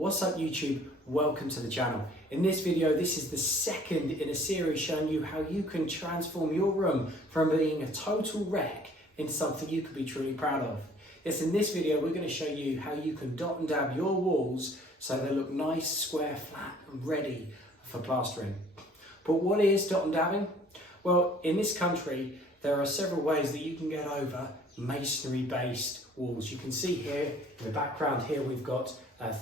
What's up YouTube? Welcome to the channel. In this video, this is the second in a series showing you how you can transform your room from being a total wreck into something you can be truly proud of. Yes, in this video, we're going to show you how you can dot and dab your walls so they look nice, square, flat and ready for plastering. But what is dot and dabbing? Well, in this country, there are several ways that you can get over masonry based walls. You can see here in the background here we've got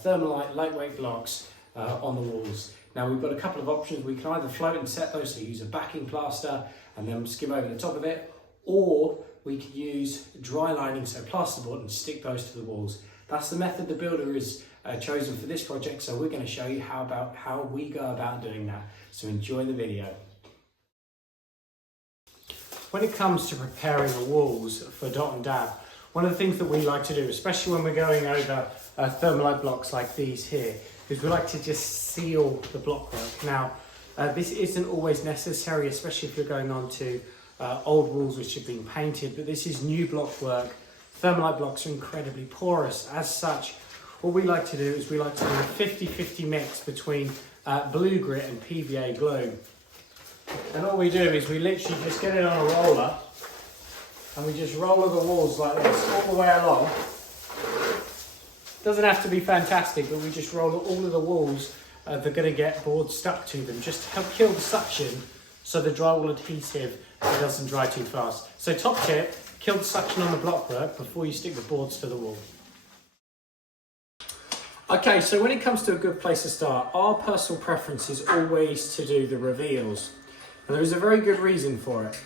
thermalite lightweight blocks on the walls. Now we've got a couple of options. We can either float and set those, so use a backing plaster and then skim over the top of it, or we could use dry lining, so plasterboard, and stick those to the walls. That's the method the builder has chosen for this project, so we're going to show you how we go about doing that. So enjoy the video. When it comes to preparing the walls for dot and dab, one of the things that we like to do, especially when we're going over thermalite blocks like these here, is we like to just seal the blockwork. Now, this isn't always necessary, especially if you're going on to old walls which have been painted, but this is new blockwork. Thermalite blocks are incredibly porous. As such, what we like to do is we like to do a 50-50 mix between blue grit and PVA glue. And all we do is we literally just get it on a roller and we just roll the walls like this all the way along. Doesn't have to be fantastic, but we just roll all of the walls that are going to get boards stuck to them, just to help kill the suction so the drywall adhesive doesn't dry too fast. So top tip, kill the suction on the blockwork before you stick the boards to the wall. Okay, so when it comes to a good place to start, our personal preference is always to do the reveals. And there is a very good reason for it.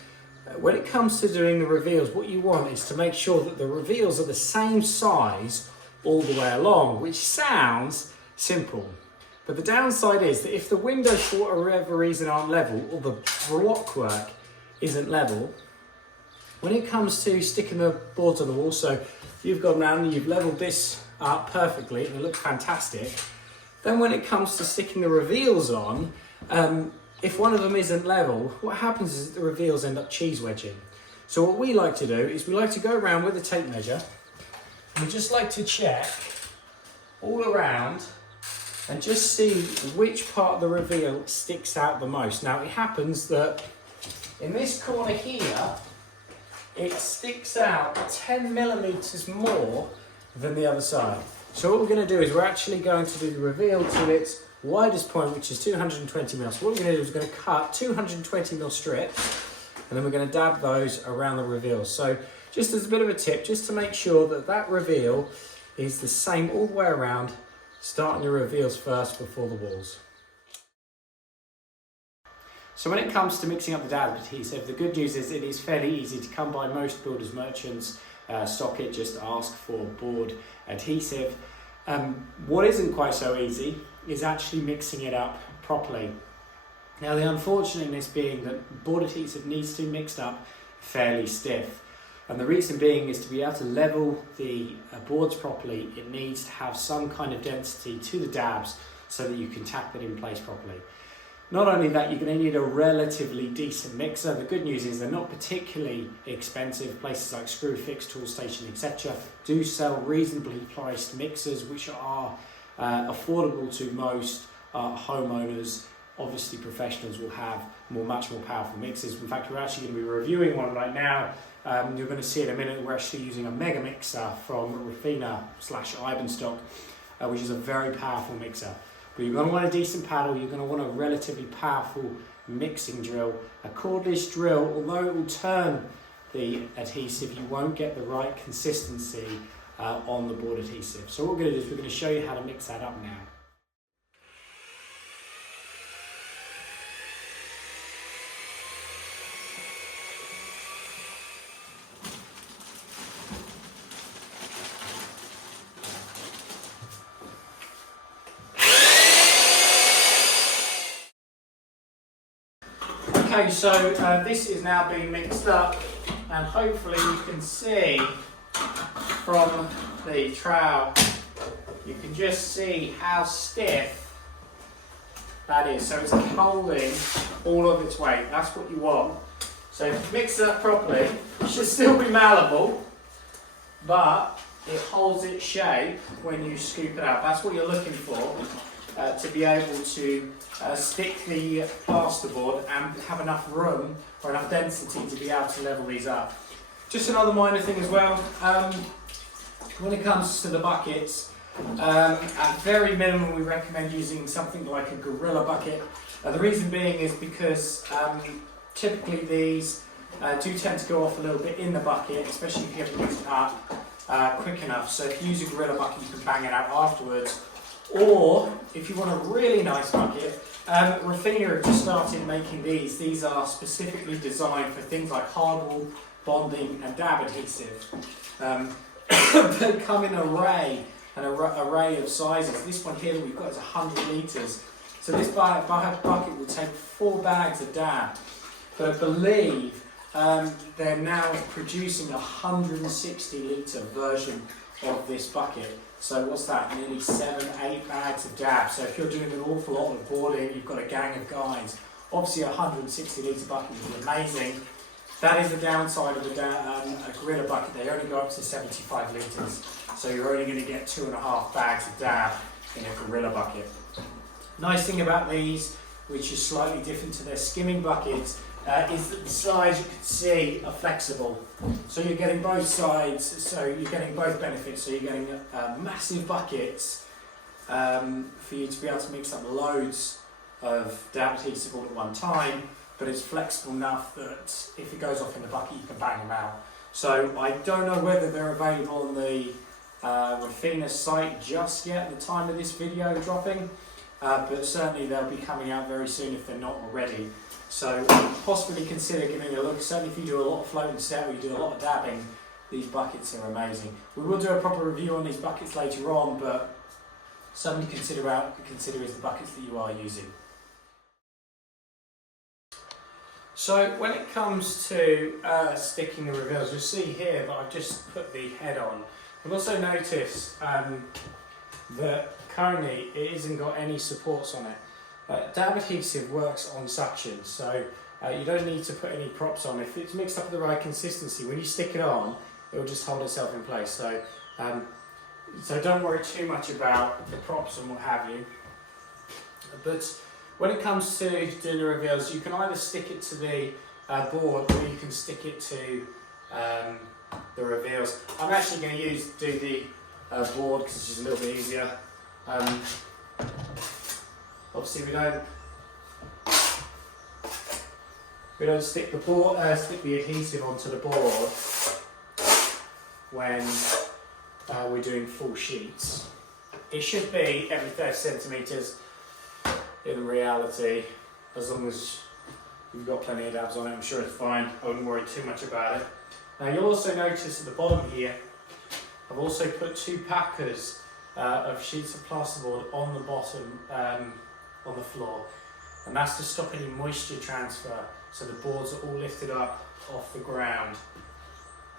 When it comes to doing the reveals, what you want is to make sure that the reveals are the same size all the way along, which sounds simple. But the downside is that if the windows for whatever reason aren't level, or the blockwork isn't level, when it comes to sticking the boards on the wall, so you've gone around and you've leveled this up perfectly and it looks fantastic, then when it comes to sticking the reveals on, if one of them isn't level, what happens is that the reveals end up cheese wedging. So what we like to do is we like to go around with a tape measure and we just like to check all around and just see which part of the reveal sticks out the most. Now it happens that in this corner here, it sticks out 10 millimeters more than the other side. So what we're going to do is we're actually going to do the reveal to its widest point, which is 220 mil. So what we're going to do is we're going to cut 220 mil strips and then we're going to dab those around the reveal. So just as a bit of a tip, just to make sure that that reveal is the same all the way around, starting your reveals first before the walls. So when it comes to mixing up the dab adhesive, the good news is it is fairly easy to come by. Most builders merchants stock it, just ask for board adhesive. What isn't quite so easy is actually mixing it up properly. Now the unfortunateness being that board adhesive needs to be mixed up fairly stiff. And the reason being is to be able to level the boards properly, it needs to have some kind of density to the dabs so that you can tap it in place properly. Not only that, you're going to need a relatively decent mixer. The good news is they're not particularly expensive. Places like Screwfix, Toolstation, etc. do sell reasonably priced mixers which are affordable to most homeowners. Obviously professionals will have much more powerful mixers. In fact, we're actually going to be reviewing one right now. You're going to see in a minute we're actually using a mega mixer from Rafina/Ibenstock, which is a very powerful mixer. But you're going to want a decent paddle, you're going to want a relatively powerful mixing drill. A cordless drill, although it will turn the adhesive, you won't get the right consistency on the board adhesive. So what we're going to do is we're going to show you how to mix that up now. Okay, so this is now being mixed up, and hopefully you can see from the trowel, you can just see how stiff that is. So it's holding all of its weight. That's what you want. So if you mix it up properly, it should still be malleable, but it holds its shape when you scoop it out. That's what you're looking for, to be able to stick the plasterboard and have enough room or enough density to be able to level these up. Just another minor thing as well, when it comes to the buckets, at very minimum we recommend using something like a gorilla bucket. The reason being is because typically these do tend to go off a little bit in the bucket, especially if you haven't used it up quick enough. So if you use a gorilla bucket, you can bang it out afterwards. Or if you want a really nice bucket, Rafinha have just started making these. These are specifically designed for things like hardwall, bonding and dab adhesive. They come in an array of sizes. This one here that we've got is 100 litres. So this bucket will take 4 bags of dab. But I believe they're now producing a 160 litre version of this bucket. So what's that? Nearly 7-8 bags of dab. So if you're doing an awful lot of boarding, you've got a gang of guys. Obviously a 160 litre bucket would be amazing. That is the downside of a gorilla bucket. They only go up to 75 litres. So you're only going to get 2.5 bags of dab in a gorilla bucket. Nice thing about these, which is slightly different to their skimming buckets, is that the sides, you can see, are flexible. So you're getting both sides, so you're getting both benefits. So you're getting massive buckets for you to be able to mix up loads of dab adhesive all at one time, but it's flexible enough that if it goes off in the bucket, you can bang them out. So I don't know whether they're available on the Rafinha site just yet at the time of this video dropping, but certainly they'll be coming out very soon if they're not already. So possibly consider giving it a look. Certainly if you do a lot of floating set or you do a lot of dabbing, these buckets are amazing. We will do a proper review on these buckets later on, but something to consider is the buckets that you are using. So when it comes to sticking the reveals, you'll see here that I've just put the head on. I've also noticed that currently it isn't got any supports on it. Dab adhesive works on suction, so you don't need to put any props on. If it's mixed up with the right consistency, when you stick it on, it will just hold itself in place. So, so don't worry too much about the props and what have you. But when it comes to doing the reveals, you can either stick it to the board or you can stick it to the reveals. I'm actually going to do the board because it's just a little bit easier. Obviously, we don't stick the adhesive onto the board when we're doing full sheets. It should be every 30 centimetres in reality, as long as you've got plenty of dabs on it. I'm sure it's fine. I wouldn't worry too much about it. Now you'll also notice at the bottom here, I've also put 2 packers of sheets of plasterboard on the bottom, on the floor, and that's to stop any moisture transfer, so the boards are all lifted up off the ground.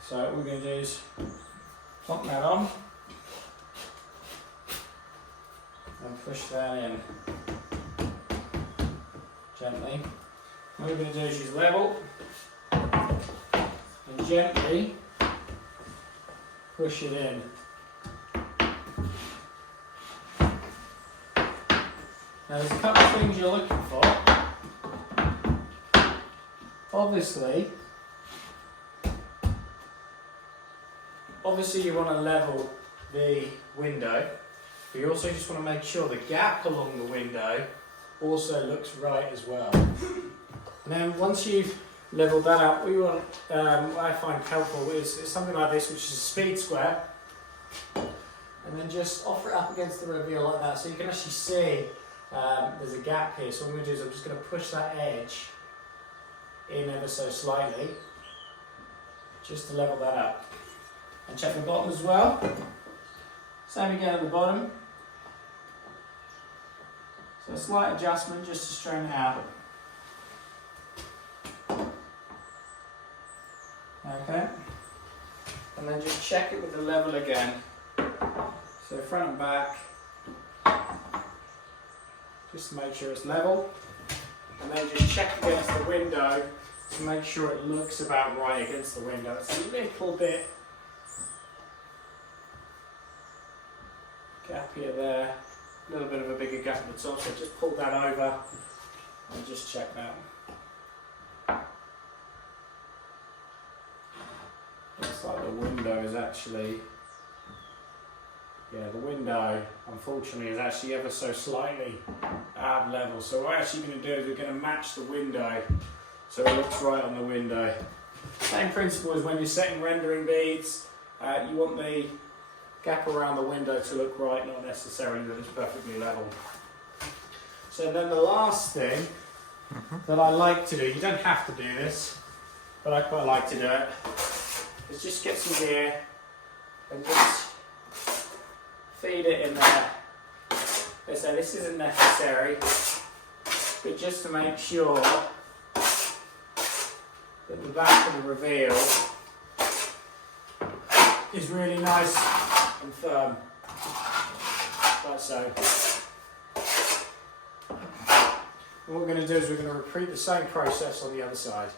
So what we're going to do is plonk that on and push that in gently. What we're going to do is use level and gently push it in. Now there's a couple of things you're looking for. Obviously you want to level the window, but you also just want to make sure the gap along the window also looks right as well. And then once you've leveled that out, what I find helpful is something like this, which is a speed square, and then just offer it up against the reveal like that, so you can actually see there's a gap here. So what I'm going to do is I'm just going to push that edge in ever so slightly, just to level that up. And check the bottom as well. Same again at the bottom. So a slight adjustment just to straighten it out. Okay. And then just check it with the level again. So front and back. Just to make sure it's level, and then just check against the window to make sure it looks about right against the window. It's a little bit here, there, a little bit of a bigger gap at the top, so just pull that over and just check that. Looks like the window is actually, yeah, the window unfortunately is actually ever so slightly out of level. So what we're actually going to do is we're going to match the window so it looks right on the window. Same principle as when you're setting rendering beads, you want the gap around the window to look right, not necessarily that it's perfectly level. So then the last thing that I like to do, you don't have to do this, but I quite like to do it, is just get some gear and just feed it in there. They say this isn't necessary, but just to make sure that the back of the reveal is really nice and firm, like so. And what we're going to do is we're going to repeat the same process on the other side.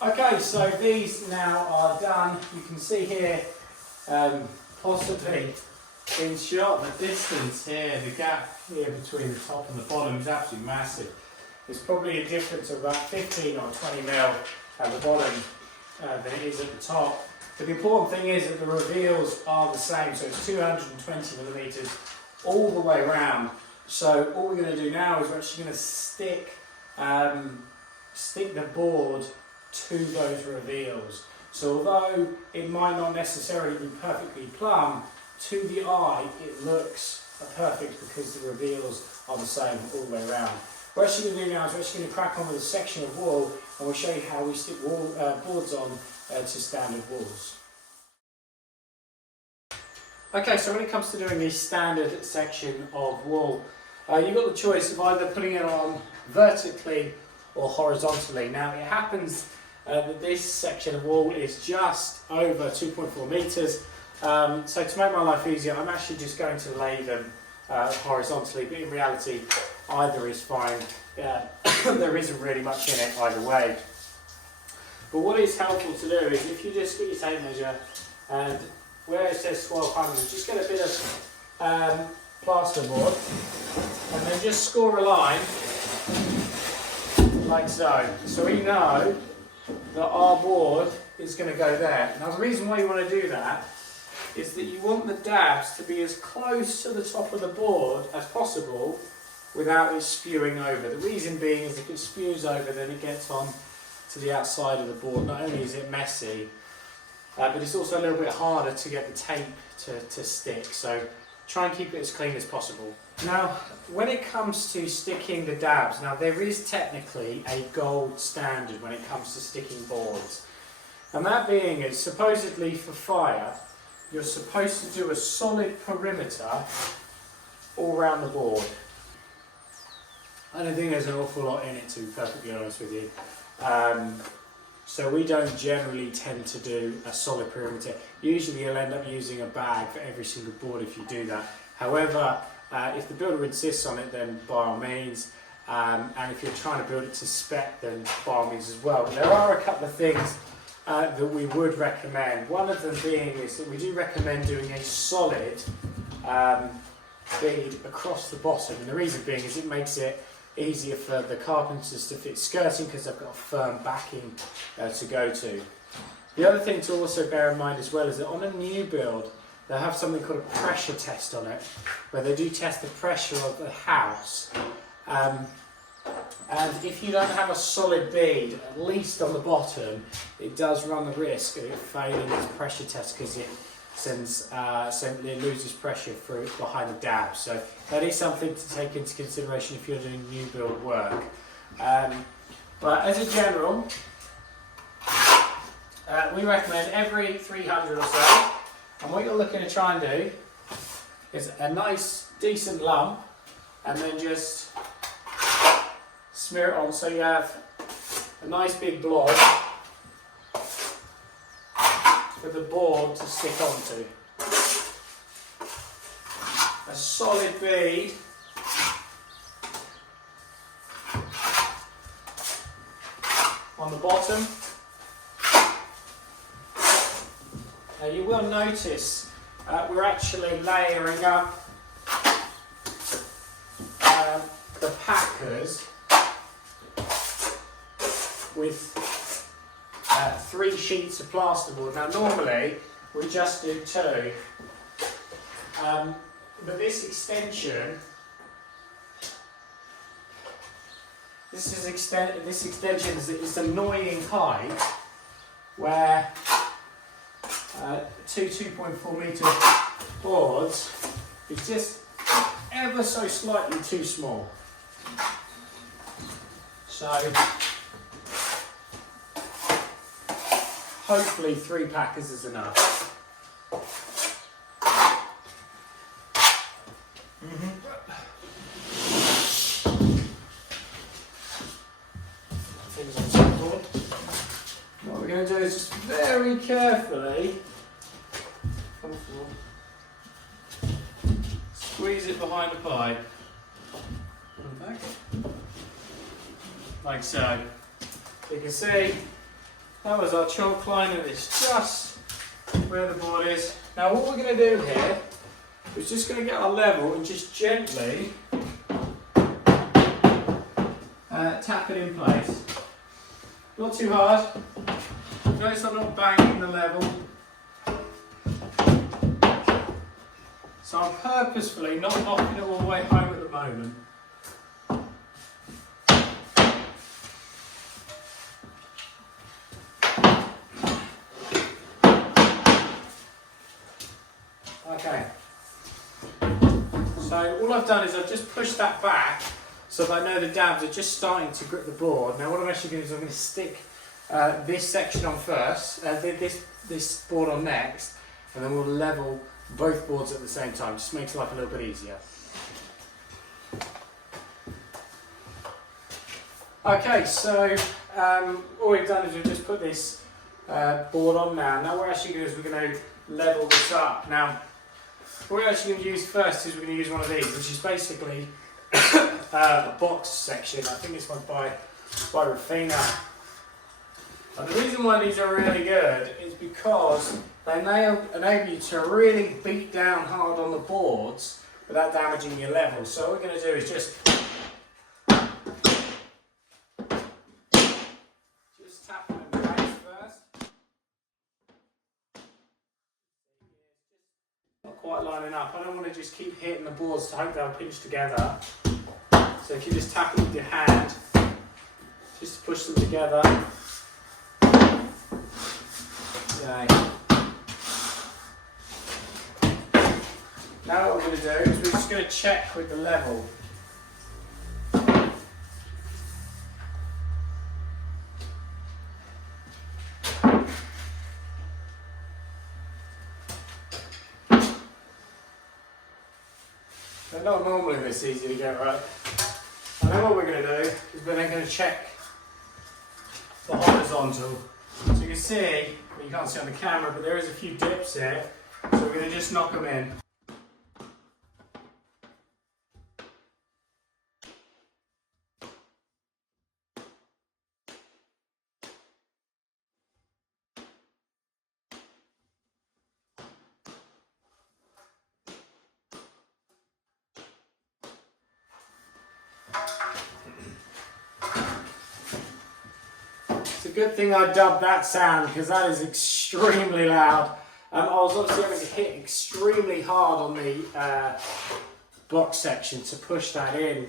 Okay, so these now are done. You can see here, possibly in shot, the distance here, the gap here between the top and the bottom is absolutely massive. There's probably a difference of about 15 or 20 mil at the bottom than it is at the top. But the important thing is that the reveals are the same, so it's 220 millimeters all the way around. So all we're going to do now is we're actually going to stick the board to those reveals. So although it might not necessarily be perfectly plumb, to the eye it looks perfect because the reveals are the same all the way around. What we're actually going to do now is we're actually going to crack on with a section of wall, and we'll show you how we stick boards on to standard walls. Okay, so when it comes to doing the standard section of wall, you've got the choice of either putting it on vertically or horizontally. Now it happens that this section of wall is just over 2.4 metres, so to make my life easier I'm actually just going to lay them horizontally, but in reality either is fine. There isn't really much in it either way. But what is helpful to do is if you just get your tape measure and where it says 1200, just get a bit of plasterboard and then just score a line like so. So we know that our board is going to go there. Now the reason why you want to do that is that you want the dabs to be as close to the top of the board as possible without it spewing over. The reason being is if it spews over then it gets on to the outside of the board. Not only is it messy, but it's also a little bit harder to get the tape to stick, so try and keep it as clean as possible. Now when it comes to sticking the dabs, now there is technically a gold standard when it comes to sticking boards, and that being is supposedly for fire you're supposed to do a solid perimeter all around the board. I don't think there's an awful lot in it, to be perfectly honest with you. So we don't generally tend to do a solid perimeter. Usually you'll end up using a bag for every single board if you do that. However, if the builder insists on it, then by all means, and if you're trying to build it to spec, then by all means as well. But there are a couple of things that we would recommend. One of them being is that we do recommend doing a solid bead across the bottom, and the reason being is it makes it easier for the carpenters to fit skirting because they've got a firm backing to go to. The other thing to also bear in mind as well is that on a new build they have something called a pressure test on it, where they do test the pressure of the house, and if you don't have a solid bead, at least on the bottom, it does run the risk of it failing its pressure test because it it loses pressure through behind the dab. So that is something to take into consideration if you're doing new build work. But as a general, we recommend every 300 or so, and what you're looking to try and do is a nice decent lump and then just smear it on so you have a nice big blob for the board to stick onto. A solid bead on the bottom. Now you will notice we're actually layering up the packers with 3 sheets of plasterboard. Now normally we just do 2, but this extension, this extension is annoying height where 2.4 metre boards is just ever so slightly too small. So hopefully 3 packers is enough. What we're going to do is just very carefully squeeze it behind the pipe, like so. You can see that was our chalk line and it's just where the board is. Now what we're going to do here is just going to get our level and just gently tap it in place. Not too hard. Notice I'm not banging the level. So I'm purposefully not knocking it all the way home at the moment. Okay. So all I've done is I've just pushed that back so that I know the dabs are just starting to grip the board. Now what I'm actually going to do is I'm going to stick this section on first, this board on next, and then we'll level both boards at the same time. Just makes life a little bit easier. Okay, so all we've done is we've just put this board on now. Now what we're actually going to do is we're going to level this up. Now what we're actually going to use first is we're going to use one of these, which is basically a box section. I think this one's by Renovation. And the reason why these are really good is because they enable you to really beat down hard on the boards without damaging your level. So what we're going to do is just tap them in the base first. Not quite lining up. I don't want to just keep hitting the boards to hope they'll pinch together. So if you just tap it with your hand, just to push them together. Okay. Now what we're going to do is we're just going to check with the level. They're not normally this easy to get right. And then what we're going to do is we're then going to check the horizontal. So you can see, you can't see on the camera, but there is a few dips here. So we're going to just knock them in. It's a good thing I dubbed that sound because that is extremely loud. I was obviously having to hit extremely hard on the box section to push that in,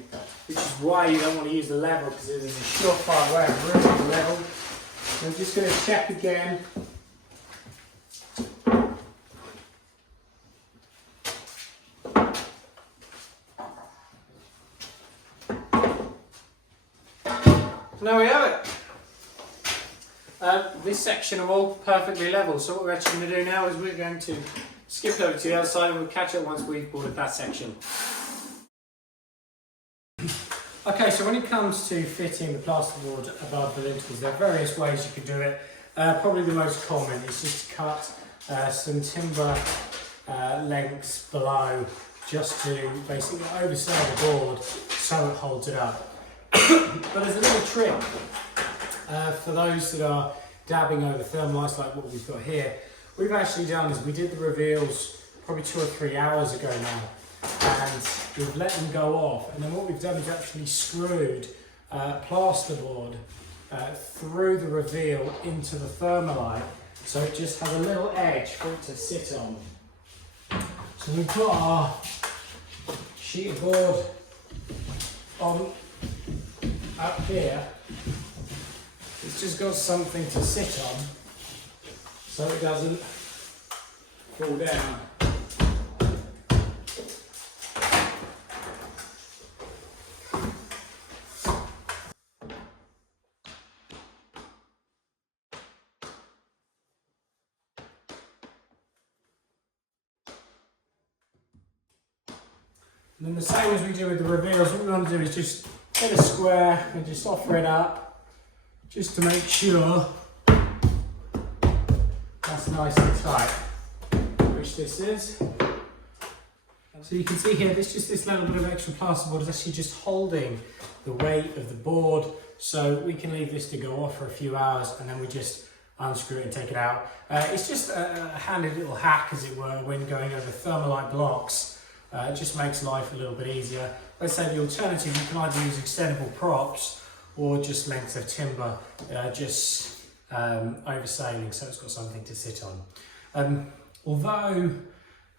which is why you don't want to use the level, because it is a surefire way of ruining the level. I'm just going to check again. There we have it. This section are all perfectly level, so what we're actually going to do now is we're going to skip over to the other side and we'll catch up once we've boarded that section. Okay, so when it comes to fitting the plasterboard above the lintels, there are various ways you can do it. Probably the most common is just to cut some timber lengths below, just to basically oversell the board so it holds it up. But there's a little trick for those that are dabbing over thermalites like what we've got here. We've actually done is we did the reveals probably 2 or 3 hours ago now. and we've let them go off. And then what we've done is actually screwed plasterboard through the reveal into the thermalite, so it just has a little edge for it to sit on. So we've put our sheet of board on up here. It's just got something to sit on so it doesn't fall down. And then the same as we do with the reveals, what we want to do is just get a square and just offer it up, just to make sure that's nice and tight, which this is. So you can see here, this little bit of extra plasterboard is actually just holding the weight of the board, so we can leave this to go off for a few hours and then we just unscrew it and take it out. It's just a handy little hack, as it were, when going over thermalite blocks. It just makes life a little bit easier. Let's say the alternative, you can either use extendable props or just lengths of timber, oversailing, so it's got something to sit on. Although,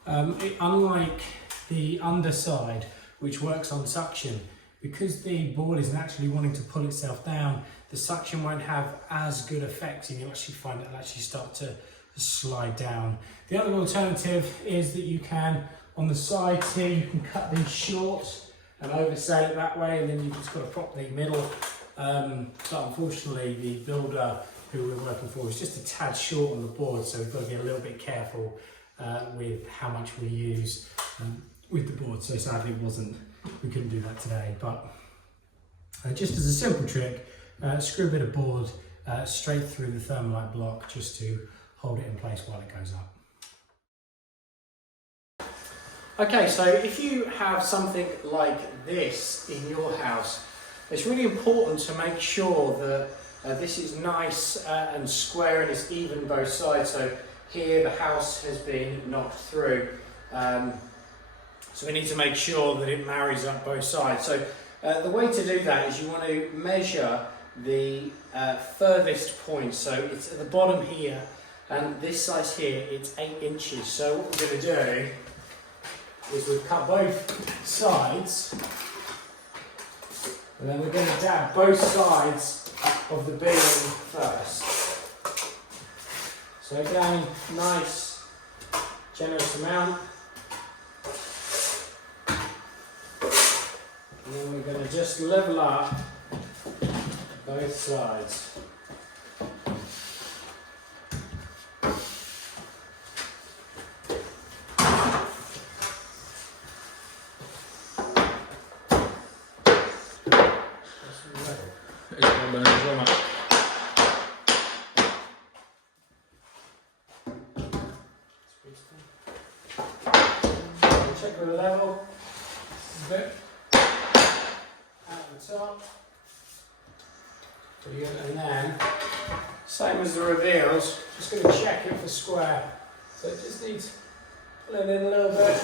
unlike the underside, which works on suction, because the board isn't actually wanting to pull itself down, the suction won't have as good effect, and you'll actually find it'll actually start to slide down. The other alternative is that you can, on the sides here, you can cut these short and oversail it that way, and then you've just got to prop the middle. But unfortunately, the builder who we're working for is just a tad short on the board, so we've got to be a little bit careful with how much we use with the board. So sadly, we couldn't do that today. But just as a simple trick, screw a bit of board straight through the thermalite block just to hold it in place while it goes up. Okay, so if you have something like this in your house, it's really important to make sure that this is nice and square and it's even both sides. So here the house has been knocked through, so we need to make sure that it marries up both sides. So the way to do that is you want to measure the furthest point. So it's at the bottom here, and this size here, it's 8 inches. So what we're going to do is we've cut both sides, and then we're going to dab both sides of the beam first. So again, nice, generous amount. And then we're going to just level up both sides. Check the level, a bit out the top, pretty good. And then, same as the reveals, just going to check it for square. So it just needs pulling in a little bit.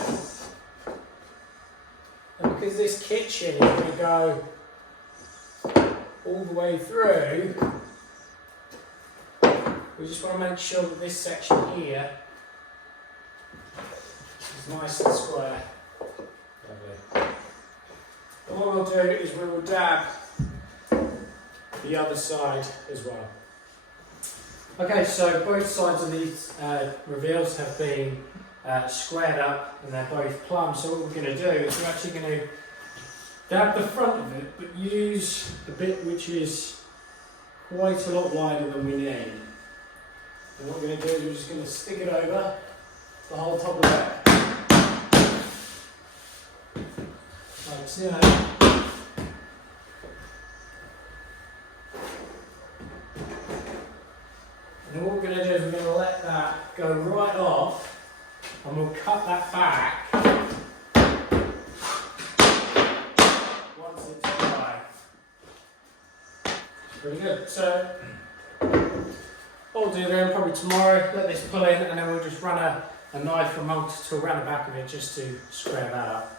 And because this kitchen is going to go all the way through, we just want to make sure that this section here is nice and square. Lovely. And what we'll do is we will dab the other side as well. Okay, so both sides of these reveals have been squared up and they're both plumb. So what we're going to do is we're actually going to dab the front of it, but use a bit which is quite a lot wider than we need. And what we're going to do is we're just going to stick it over the whole top of it. Like so. And then what we're going to do is we're going to let that go right off, and we'll cut that back once it's dry. Pretty good. So what we'll do then, probably tomorrow, let this pull in, and then we'll just run a a knife from Hultafors around the back of it just to square that up.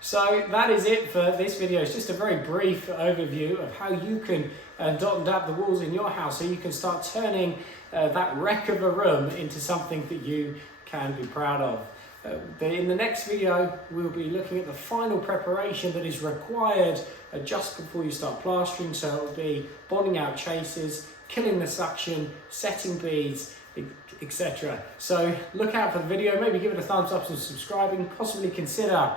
So that is it for this video. It's just a very brief overview of how you can dot and dab the walls in your house so you can start turning that wreck of a room into something that you can be proud of. In the next video, we'll be looking at the final preparation that is required just before you start plastering. So it will be bonding out chases, killing the suction, setting beads, etc. So look out for the video, maybe give it a thumbs up and subscribing, possibly consider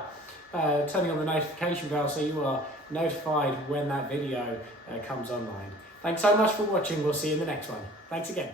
turning on the notification bell so you are notified when that video comes online. Thanks so much for watching. We'll see you in the next one. Thanks again.